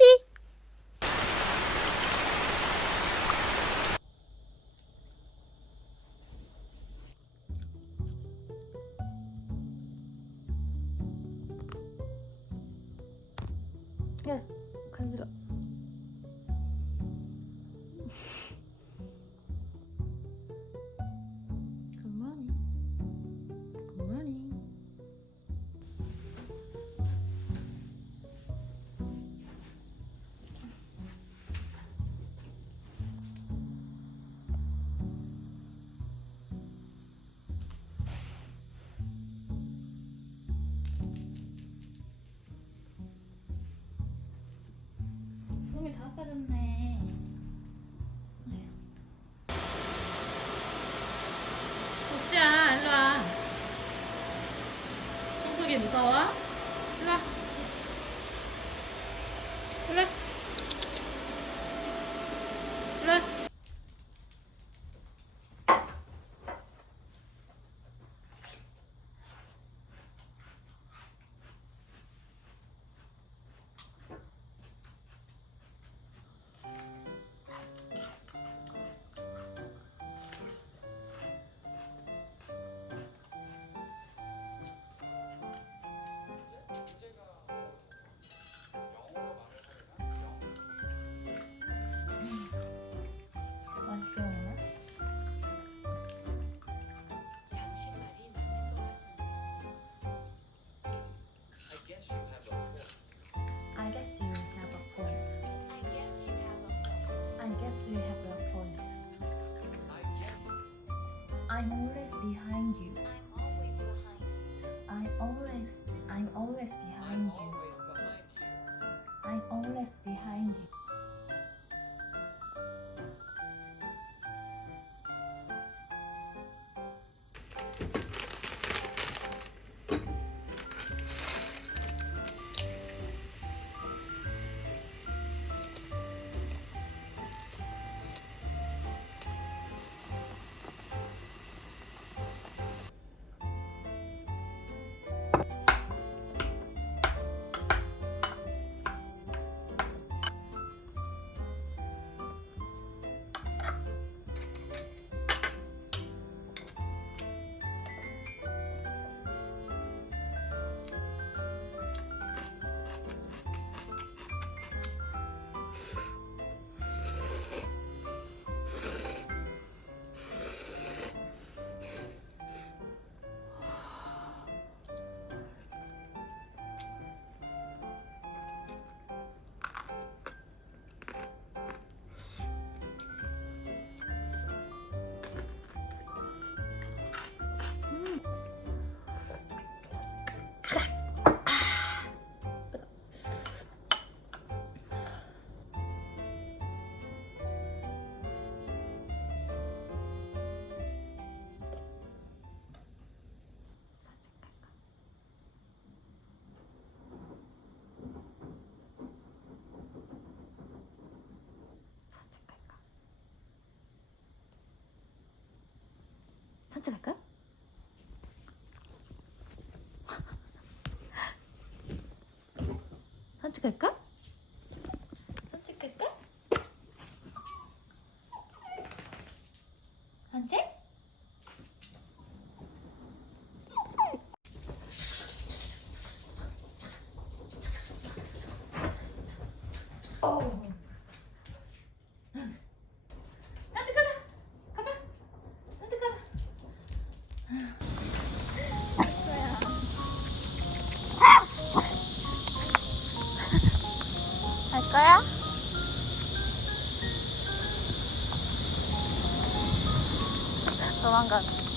강아지. 야, 간지러. 빠졌네. 복지야, 일로 와. 청소기 무서워? You have. I guess I'm always behind you. I'm always behind you. I'm always, I'm always behind you. I'm always behind you. 산책할까? 산책할까? 산책할까? 산책? 산책하자. 가자. 산책하자. 할 거야? 도망가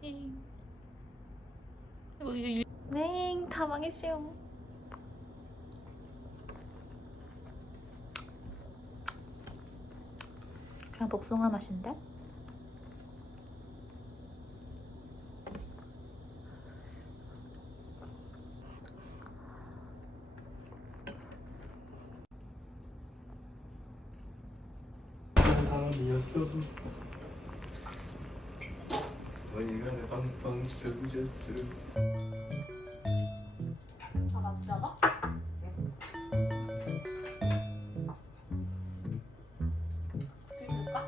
네. 네, 다 망했어요. 그냥 복숭아 맛인데? 사람이었어 어 이간에 빵빵 터졌어 아, 맞지 않아? 그릴까?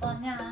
어떠냐?